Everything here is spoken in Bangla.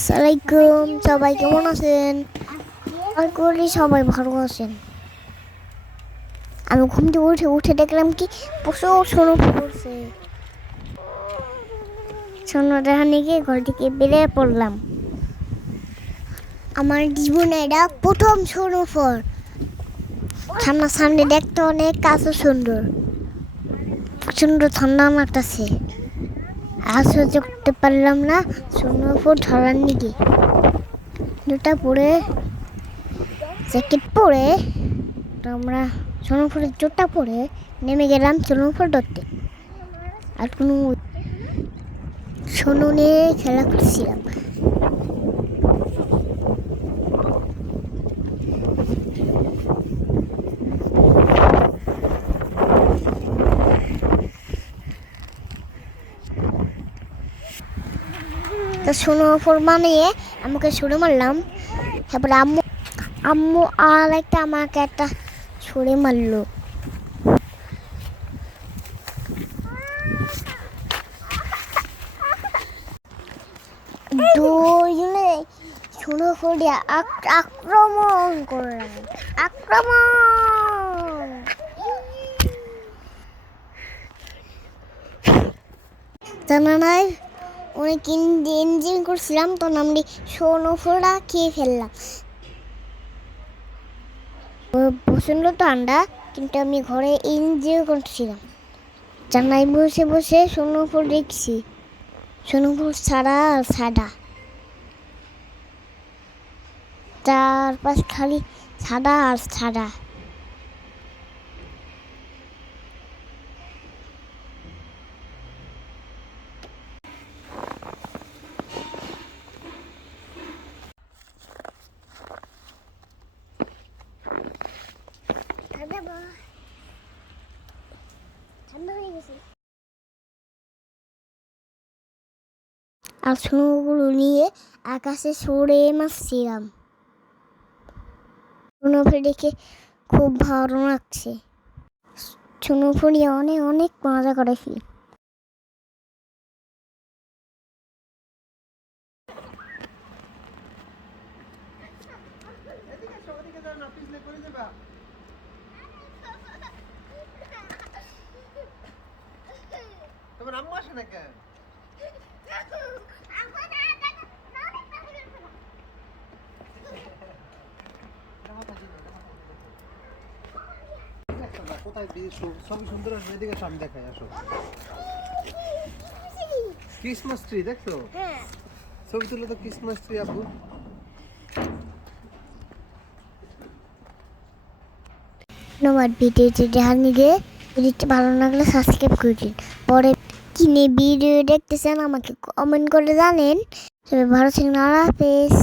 আসসালামাইকুম সবাই কেমন আছেন? আশা করি সবাই ভালো আছেন। আমি ঘুম থেকে উঠে উঠে দেখলাম কি প্রচুর সোনো পড়ছে। সোনো দেখা নিয়ে ঘর থেকে বেরিয়ে পড়লাম। আমার জীবনে এটা প্রথম সোনো ফল ঠান্ডা সামনে দেখতে অনেক কাছে সুন্দর। প্রচণ্ড ঠান্ডা লাগতেছে সহ্য করতে পারলাম না। সোনোর উপর ধরার নিকে। দুটা পরে, জ্যাকেট পরে তো আমরা ফুটের জোটা পরে নেমে গেলাম সোনোফুর ধরতে। আর কোনো সোনো নিয়ে খেলা করছিলাম। তো সোনো ফোর বানিয়ে আমাকে ছুড়ে মারলাম। তারপরে আম্মু আম্মু আর একটা আমাকে একটা ছুড়ে মারলো। দুজনে সোনো ফোরে আক্রমণ করলাম। আক্রমণ! জানা নাই অনেক ইঞ্জিন করছিলাম তখন আমি সোনো ফোড়া খেয়ে ফেললাম। প্রচণ্ড ঠান্ডা কিন্তু আমি ঘরে এনজয় করছিলাম। জানাই বসে বসে সোনো দেখছি। সোনো ফুল সারা সাদা চারপাশ খালি সাদা আর সাদা ঠান্ডা ঠান্ডা হয়ে গেছে আর সোনোগুলো নিয়ে আকাশে সরে মারছিলাম সোনোফে দেখে খুব ভালো লাগছে সোনোফুরি অনেক অনেক মজা করেছি তোমার আম্মু আসে না কেন কোথায় সবই সুন্দর আসবে এদিকে আমি দেখাই আসো। ক্রিসমাস ট্রি দেখছ? হ্যাঁ। ছবি তুলে তো ক্রিসমাস ট্রি আপু। ধন্যবাদ ভিডিওটি দেখার নিগে ভিডিওটি ভালো লাগলে সাবস্ক্রাইব করে দিন। পরে কিনে ভিডিও দেখতেছেন আমাকে কমেন্ট করে জানেন। তবে ভালো থাকেন আল্লাহ হাফেজ।